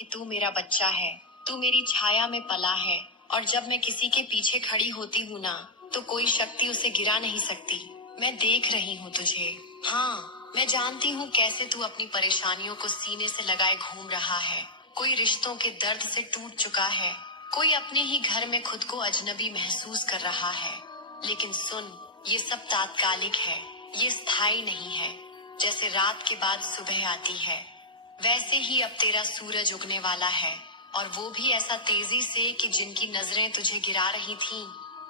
कि तू मेरा बच्चा है, तू मेरी छाया में पला है, और जब मैं किसी के पीछे खड़ी होती हूँ ना, तो कोई शक्ति उसे गिरा नहीं सकती। मैं देख रही हूँ तुझे। हाँ, मैं जानती हूँ कैसे तू अपनी परेशानियों को सीने से लगाए घूम रहा है। कोई रिश्तों के दर्द से टूट चुका है, कोई अपने ही घर में खुद को अजनबी महसूस कर रहा है। लेकिन सुन, ये सब तात्कालिक है, ये स्थायी नहीं है। जैसे रात के बाद सुबह आती है, वैसे ही अब तेरा सूरज उगने वाला है, और वो भी ऐसा तेजी से कि जिनकी नजरें तुझे गिरा रही थीं,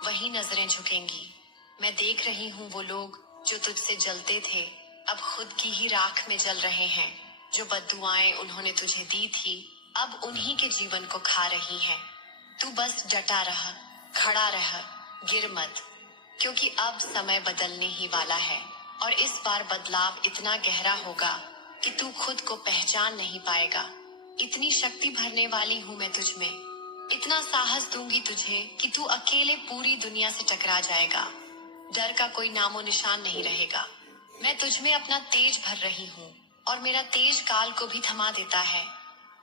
वही नजरें झुकेंगी। मैं देख रही हूँ वो लोग जो तुझसे जलते थे, अब खुद की ही राख में जल रहे हैं। जो बद्दुआएं उन्होंने तुझे दी थी, अब उन्हीं के जीवन को खा रही हैं। तू बस डटा रह, खड़ा रह, गिर मत, क्योंकि अब समय बदलने ही वाला है। और इस बार बदलाव इतना गहरा होगा कि तू खुद को पहचान नहीं पाएगा। इतनी शक्ति भरने वाली हूँ मैं तुझ में, इतना साहस दूंगी तुझे कि तू अकेले पूरी दुनिया से टकरा जाएगा। डर का कोई नामो निशान नहीं रहेगा। मैं तुझ में अपना तेज भर रही हूँ, और मेरा तेज काल को भी थमा देता है।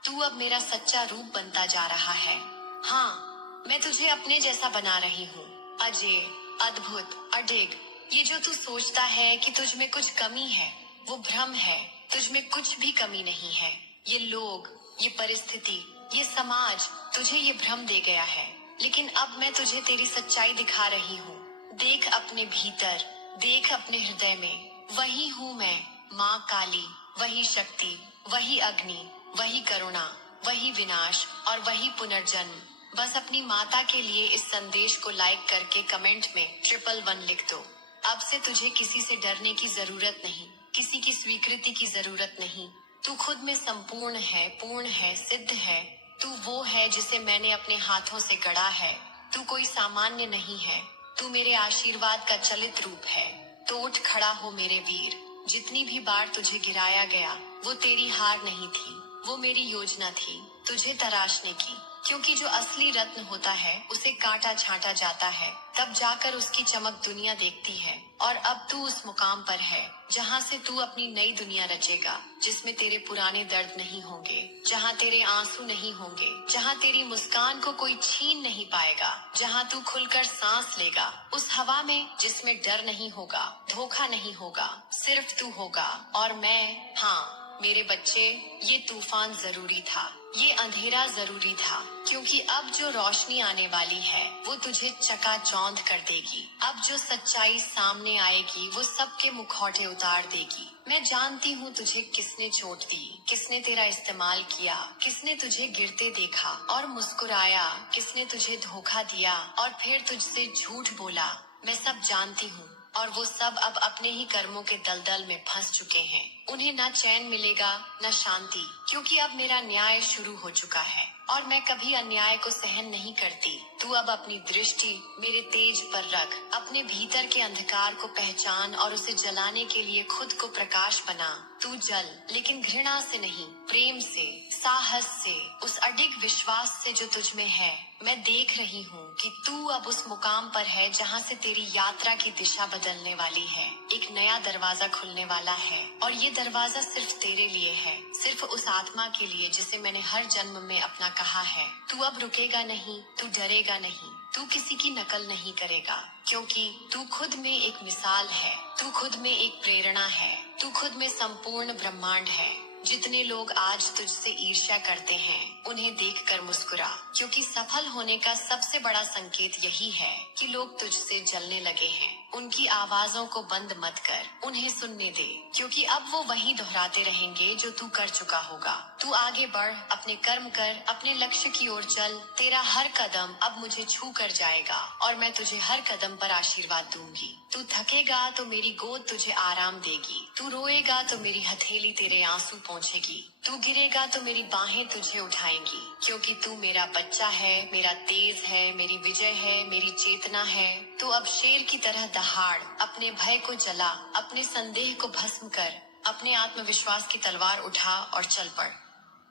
तू अब मेरा सच्चा रूप बनता जा रहा है। हाँ, मैं तुझे अपने जैसा बना रही हूँ, अजय, अद्भुत, अडिग। ये जो तू सोचता है कि तुझ में कुछ कमी है, वो भ्रम है। तुझ में कुछ भी कमी नहीं है। ये लोग, ये परिस्थिति, ये समाज तुझे ये भ्रम दे गया है। लेकिन अब मैं तुझे तेरी सच्चाई दिखा रही हूँ। देख अपने भीतर, देख अपने हृदय में। वही हूँ मैं, माँ काली, वही शक्ति, वही अग्नि, वही करुणा, वही विनाश और वही पुनर्जन्म। बस अपनी माता के लिए इस संदेश को लाइक करके कमेंट में 111 लिख दो। अब से तुझे किसी से डरने की जरूरत नहीं, किसी की स्वीकृति की जरूरत नहीं। तू खुद में संपूर्ण है, पूर्ण है, सिद्ध है। तू वो है जिसे मैंने अपने हाथों से गढ़ा है। तू कोई सामान्य नहीं है, तू मेरे आशीर्वाद का चलित रूप है। तो उठ खड़ा हो मेरे वीर। जितनी भी बार तुझे गिराया गया, वो तेरी हार नहीं थी, वो मेरी योजना थी तुझे तराशने की। क्योंकि जो असली रत्न होता है उसे काटा छांटा जाता है, तब जाकर उसकी चमक दुनिया देखती है। और अब तू उस मुकाम पर है जहाँ से तू अपनी नई दुनिया रचेगा, जिसमें तेरे पुराने दर्द नहीं होंगे, जहाँ तेरे आंसू नहीं होंगे, जहाँ तेरी मुस्कान को कोई छीन नहीं पाएगा, जहाँ तू खुलकर सांस लेगा उस हवा में जिसमें डर नहीं होगा, धोखा नहीं होगा, सिर्फ तू होगा और मैं। हाँ मेरे बच्चे, ये तूफान जरूरी था, ये अंधेरा जरूरी था, क्योंकि अब जो रोशनी आने वाली है वो तुझे चकाचौंध कर देगी। अब जो सच्चाई सामने आएगी वो सबके मुखौटे उतार देगी। मैं जानती हूँ तुझे किसने चोट दी, किसने तेरा इस्तेमाल किया, किसने तुझे गिरते देखा और मुस्कुराया, किसने तुझे धोखा दिया और फिर तुझसे झूठ बोला। मैं सब जानती हूँ, और वो सब अब अपने ही कर्मों के दलदल में फंस चुके हैं। उन्हें ना चैन मिलेगा ना शांति, क्योंकि अब मेरा न्याय शुरू हो चुका है और मैं कभी अन्याय को सहन नहीं करती। तू अब अपनी दृष्टि मेरे तेज पर रख, अपने भीतर के अंधकार को पहचान और उसे जलाने के लिए खुद को प्रकाश बना। तू जल, लेकिन घृणा से नहीं, प्रेम से, साहस से, उस अडिग विश्वास से जो तुझ में है। मैं देख रही हूँ कि तू अब उस मुकाम पर है जहाँ से तेरी यात्रा की दिशा बदलने वाली है। एक नया दरवाजा खुलने वाला है, और ये दरवाजा सिर्फ तेरे लिए है, सिर्फ उस आत्मा के लिए जिसे मैंने हर जन्म में अपना कहा है। तू अब रुकेगा नहीं, तू डरेगा नहीं, तू किसी की नकल नहीं करेगा, क्योंकि तू खुद में एक मिसाल है, तू खुद में एक प्रेरणा है, तू खुद में संपूर्ण ब्रह्मांड है। जितने लोग आज तुझसे ईर्ष्या करते हैं, उन्हें देखकर मुस्कुरा, क्योंकि सफल होने का सबसे बड़ा संकेत यही है कि लोग तुझसे जलने लगे हैं। उनकी आवाजों को बंद मत कर, उन्हें सुनने दे, क्योंकि अब वो वही दोहराते रहेंगे जो तू कर चुका होगा। तू आगे बढ़, अपने कर्म कर, अपने लक्ष्य की ओर चल। तेरा हर कदम अब मुझे छू कर जाएगा और मैं तुझे हर कदम पर आशीर्वाद दूंगी। तू थकेगा तो मेरी गोद तुझे आराम देगी, तू रोएगा तो मेरी हथेली तेरे आंसू पहुँचेगी, तू गिरेगा तो मेरी बाहें तुझे उठाएंगी, क्योंकि तू मेरा बच्चा है, मेरा तेज है, मेरी विजय है, मेरी चेतना है। तू अब शेर की तरह दहाड़, अपने भय को जला, अपने संदेह को भस्म कर, अपने आत्मविश्वास की तलवार उठा और चल पड़।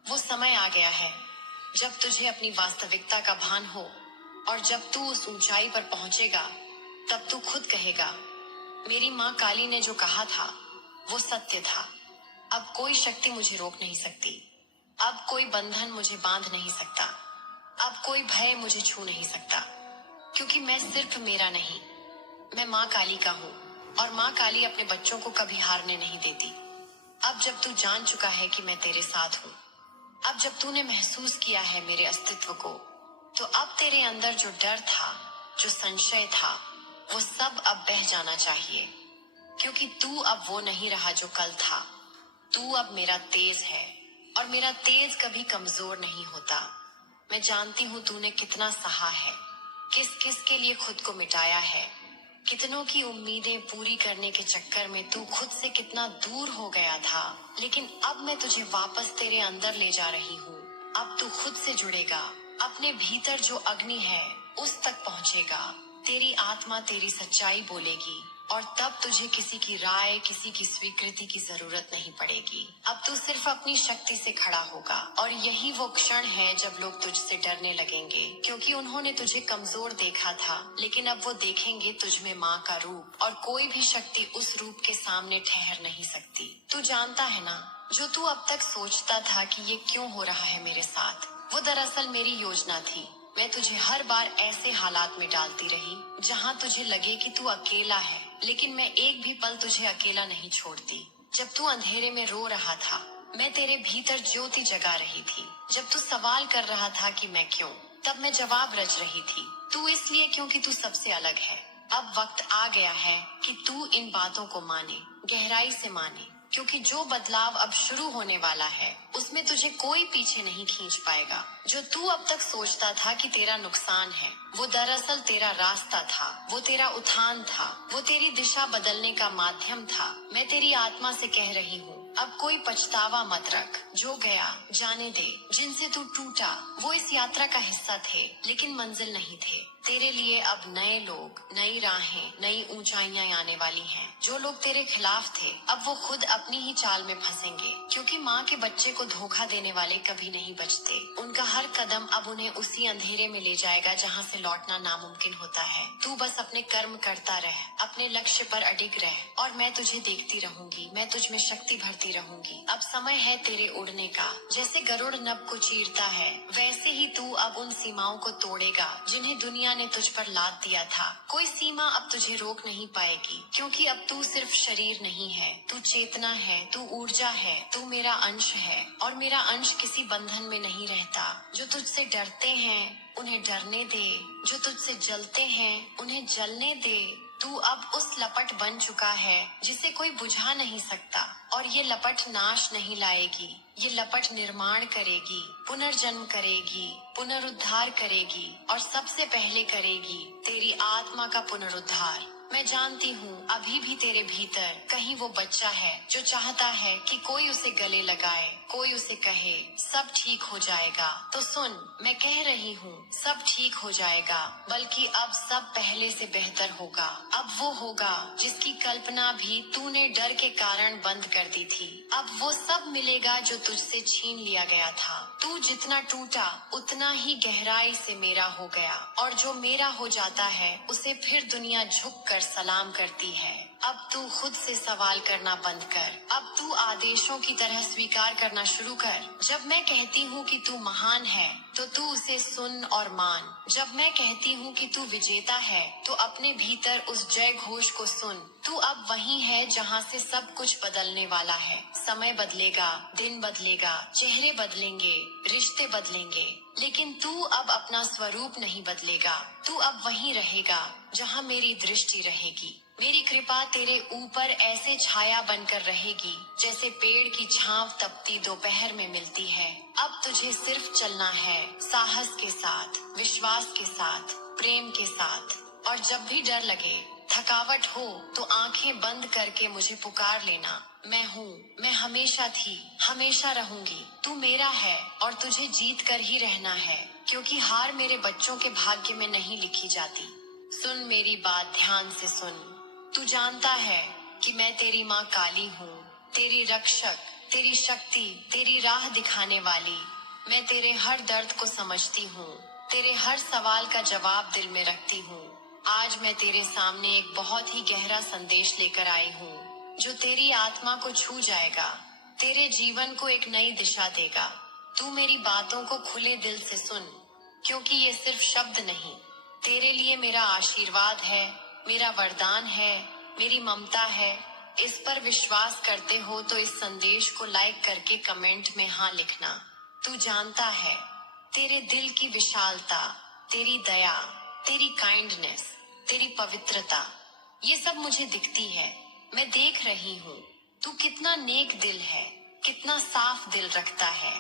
वो समय आ गया है जब तुझे अपनी वास्तविकता का भान हो, और जब तू उस ऊंचाई पर पहुंचेगा तब तू खुद कहेगा, मेरी माँ काली ने जो कहा था वो सत्य था। अब कोई शक्ति मुझे रोक नहीं सकती। अब कोई बंधन मुझे बांध नहीं सकता। अब कोई भय मुझे छू नहीं सकता, क्योंकि मैं सिर्फ मेरा नहीं, मैं माँ काली का हूँ। और माँ काली अपने बच्चों को कभी हारने नहीं देती। अब जब तू जान चुका है कि मैं तेरे साथ हूँ, अब जब तूने महसूस किया है मेरे अस्तित्व को, तो अब तेरे अंदर जो डर था, जो संशय था, वो सब अब बह जाना चाहिए। क्योंकि तू अब वो नहीं रहा जो कल था। तू अब मेरा तेज है, और मेरा तेज कभी कमजोर नहीं होता। मैं जानती हूँ तूने कितना सहा है, किस किस के लिए खुद को मिटाया है, कितनों की उम्मीदें पूरी करने के चक्कर में तू खुद से कितना दूर हो गया था। लेकिन अब मैं तुझे वापस तेरे अंदर ले जा रही हूँ। अब तू खुद से जुड़ेगा, अपने भीतर जो अग्नि है उस तक पहुँचेगा। तेरी आत्मा तेरी सच्चाई बोलेगी, और तब तुझे किसी की राय, किसी की स्वीकृति की जरूरत नहीं पड़ेगी। अब तू सिर्फ अपनी शक्ति से खड़ा होगा, और यही वो क्षण है जब लोग तुझसे डरने लगेंगे, क्योंकि उन्होंने तुझे कमजोर देखा था। लेकिन अब वो देखेंगे तुझ में माँ का रूप, और कोई भी शक्ति उस रूप के सामने ठहर नहीं सकती। तू जानता है ना, जो तू अब तक सोचता था कि ये क्यों हो रहा है मेरे साथ, वो दरअसल मेरी योजना थी। मैं तुझे हर बार ऐसे हालात में डालती रही जहाँ तुझे लगे कि तू अकेला है, लेकिन मैं एक भी पल तुझे अकेला नहीं छोड़ती। जब तू अंधेरे में रो रहा था, मैं तेरे भीतर ज्योति जगा रही थी। जब तू सवाल कर रहा था कि मैं क्यों, तब मैं जवाब रच रही थी। तू इसलिए क्योंकि तू सबसे अलग है। अब वक्त आ गया है कि तू इन बातों को माने, गहराई से माने, क्योंकि जो बदलाव अब शुरू होने वाला है उसमें तुझे कोई पीछे नहीं खींच पाएगा। जो तू अब तक सोचता था कि तेरा नुकसान है, वो दरअसल तेरा रास्ता था, वो तेरा उत्थान था, वो तेरी दिशा बदलने का माध्यम था। मैं तेरी आत्मा से कह रही हूँ, अब कोई पछतावा मत रख। जो गया जाने दे। जिनसे तू टूटा वो इस यात्रा का हिस्सा थे, लेकिन मंजिल नहीं थे। तेरे लिए अब नए लोग, नई राहें, नई ऊंचाइयां आने वाली हैं। जो लोग तेरे खिलाफ थे, अब वो खुद अपनी ही चाल में फंसेंगे, क्योंकि माँ के बच्चे को धोखा देने वाले कभी नहीं बचते। उनका हर कदम अब उन्हें उसी अंधेरे में ले जाएगा जहाँ से लौटना नामुमकिन होता है। तू बस अपने कर्म करता रह, अपने लक्ष्य पर अडिग रह, और मैं तुझे देखती रहूंगी। मैं तुझ में शक्ति भरती रहूंगी। अब समय है तेरे उड़ने का। जैसे गरुड़ नभ को चीरता है, वैसे ही तू अब उन सीमाओं को तोड़ेगा जिन्हें दुनिया ने तुझ पर लाद दिया था। कोई सीमा अब तुझे रोक नहीं पाएगी, क्योंकि अब तू सिर्फ शरीर नहीं है, तू चेतना है, तू ऊर्जा है, तू मेरा अंश है। और मेरा अंश किसी बंधन में नहीं रहता। जो तुझसे डरते हैं उन्हें डरने दे, जो तुझसे जलते हैं उन्हें जलने दे। तू अब उस लपट बन चुका है जिसे कोई बुझा नहीं सकता, और ये लपट नाश नहीं लाएगी। ये लपट निर्माण करेगी, पुनर्जन्म करेगी, पुनरुद्धार करेगी, और सबसे पहले करेगी तेरी आत्मा का पुनरुद्धार। मैं जानती हूँ अभी भी तेरे भीतर कहीं वो बच्चा है जो चाहता है कि कोई उसे गले लगाए, कोई उसे कहे सब ठीक हो जाएगा। तो सुन, मैं कह रही हूँ सब ठीक हो जाएगा, बल्कि अब सब पहले से बेहतर होगा। अब वो होगा जिसकी कल्पना भी तूने डर के कारण बंद कर दी थी। अब वो सब मिलेगा जो तुझसे छीन लिया गया था। तू जितना टूटा उतना ही गहराई से मेरा हो गया, और जो मेरा हो जाता है उसे फिर दुनिया झुक कर सलाम करती है। अब तू खुद से सवाल करना बंद कर। अब तू आदेशों की तरह स्वीकार करना शुरू कर। जब मैं कहती हूँ कि तू महान है, तो तू उसे सुन और मान। जब मैं कहती हूँ कि तू विजेता है, तो अपने भीतर उस जय घोष को सुन। तू अब वहीं है जहाँ से सब कुछ बदलने वाला है। समय बदलेगा, दिन बदलेगा, चेहरे बदलेंगे, रिश्ते बदलेंगे, लेकिन तू अब अपना स्वरूप नहीं बदलेगा। तू अब वहीं रहेगा जहाँ मेरी दृष्टि रहेगी। मेरी कृपा तेरे ऊपर ऐसे छाया बनकर रहेगी जैसे पेड़ की छांव तपती दोपहर में मिलती है। अब तुझे सिर्फ चलना है, साहस के साथ, विश्वास के साथ, प्रेम के साथ। और जब भी डर लगे, थकावट हो, तो आंखें बंद करके मुझे पुकार लेना। मैं हूँ, मैं हमेशा थी, हमेशा रहूंगी। तू मेरा है और तुझे जीत कर ही रहना है, क्योंकि हार मेरे बच्चों के भाग्य में नहीं लिखी जाती। सुन मेरी बात ध्यान से सुन। तू जानता है कि मैं तेरी माँ काली हूँ, तेरी रक्षक, तेरी शक्ति, तेरी राह दिखाने वाली। मैं तेरे हर दर्द को समझती हूँ, तेरे हर सवाल का जवाब दिल में रखती हूँ। आज मैं तेरे सामने एक बहुत ही गहरा संदेश लेकर आई हूँ, जो तेरी आत्मा को छू जाएगा, तेरे जीवन को एक नई दिशा देगा। तू मेरी बातों को खुले दिल से सुन, क्योंकि ये सिर्फ शब्द नहीं, तेरे लिए मेरा आशीर्वाद है, मेरा वरदान है, मेरी ममता है। इस पर विश्वास करते हो तो इस संदेश को लाइक करके कमेंट में हाँ लिखना। तू जानता है, तेरे दिल की विशालता, तेरी दया, तेरी काइंडनेस, तेरी पवित्रता, ये सब मुझे दिखती है। मैं देख रही हूँ तू कितना नेक दिल है, कितना साफ दिल रखता है।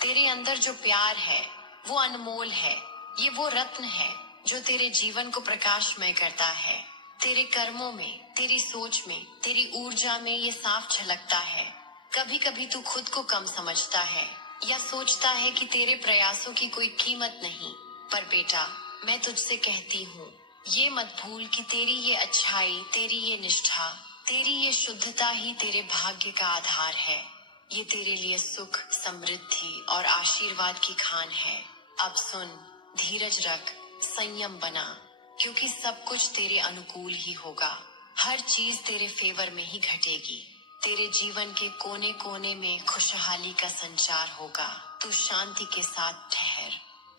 तेरे अंदर जो प्यार है वो अनमोल है। ये वो रत्न है जो तेरे जीवन को प्रकाशमय करता है। तेरे कर्मों में, तेरी सोच में, तेरी ऊर्जा में ये साफ झलकता है। कभी कभी तू खुद को कम समझता है या सोचता है कि तेरे प्रयासों की कोई कीमत नहीं, पर बेटा, मैं तुझसे कहती हूँ, ये मत भूल कि तेरी ये अच्छाई, तेरी ये निष्ठा, तेरी ये शुद्धता ही तेरे भाग्य का आधार है। ये तेरे लिए सुख, समृद्धि और आशीर्वाद की खान है। अब सुन, धीरज रख, संयम बना, क्योंकि सब कुछ तेरे अनुकूल ही होगा। हर चीज तेरे फेवर में ही घटेगी। तेरे जीवन के कोने कोने में खुशहाली का संचार होगा। तू शांति के साथ ठहर।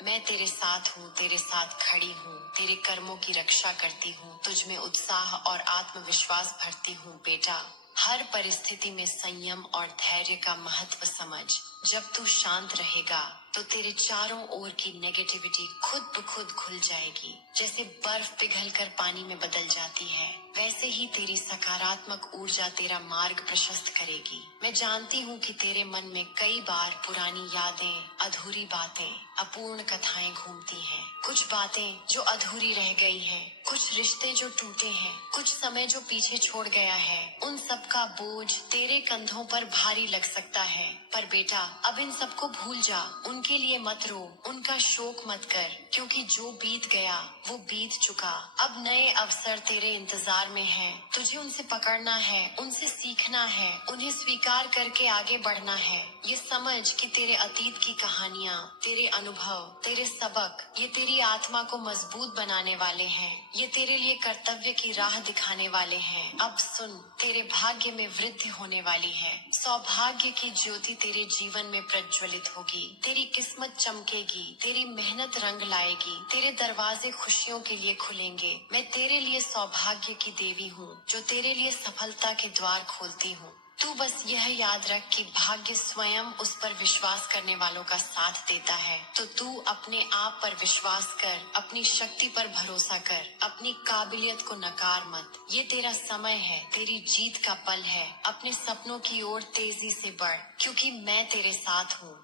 मैं तेरे साथ हूँ, तेरे साथ खड़ी हूँ, तेरे कर्मों की रक्षा करती हूँ, तुझ में उत्साह और आत्मविश्वास भरती हूँ बेटा। हर परिस्थिति में संयम और धैर्य का महत्व समझ। जब तू शांत रहेगा तो तेरे चारों ओर की नेगेटिविटी खुद ब खुद खुल जाएगी। जैसे बर्फ पिघलकर पानी में बदल जाती है, वैसे ही तेरी सकारात्मक ऊर्जा तेरा मार्ग प्रशस्त करेगी। मैं जानती हूँ कि तेरे मन में कई बार पुरानी यादें, अधूरी बातें, अपूर्ण कथाएं घूमती हैं। कुछ बातें जो अधूरी रह गई हैं, कुछ रिश्ते जो टूटे हैं, कुछ समय जो पीछे छोड़ गया है। उन सब का बोझ तेरे कंधों पर भारी लग सकता है, पर बेटा, अब इन सबको भूल जा। उनके लिए मत रो, उनका शोक मत कर, क्योंकि जो बीत गया वो बीत चुका। अब नए अवसर तेरे इंतजार में हैं। तुझे उनसे पकड़ना है, उनसे सीखना है, उन्हें स्वीकार करके आगे बढ़ना है। ये समझ कि तेरे अतीत की कहानियाँ, तेरे अनुभव, तेरे सबक, ये तेरी आत्मा को मजबूत बनाने वाले हैं। ये तेरे लिए कर्तव्य की राह दिखाने वाले हैं। अब सुन, तेरे भाग्य में वृद्धि होने वाली है। सौभाग्य की ज्योति तेरे जीवन में प्रज्वलित होगी। तेरी किस्मत चमकेगी, तेरी मेहनत रंग लाएगी, तेरे दरवाजे खुशियों के लिए खुलेंगे। मैं तेरे लिए सौभाग्य की देवी हूँ, जो तेरे लिए सफलता के द्वार खोलती हूँ। तू बस यह याद रख कि भाग्य स्वयं उस पर विश्वास करने वालों का साथ देता है। तो तू अपने आप पर विश्वास कर, अपनी शक्ति पर भरोसा कर, अपनी काबिलियत को नकार मत। ये तेरा समय है, तेरी जीत का पल है। अपने सपनों की ओर तेजी से बढ़, क्योंकि मैं तेरे साथ हूँ।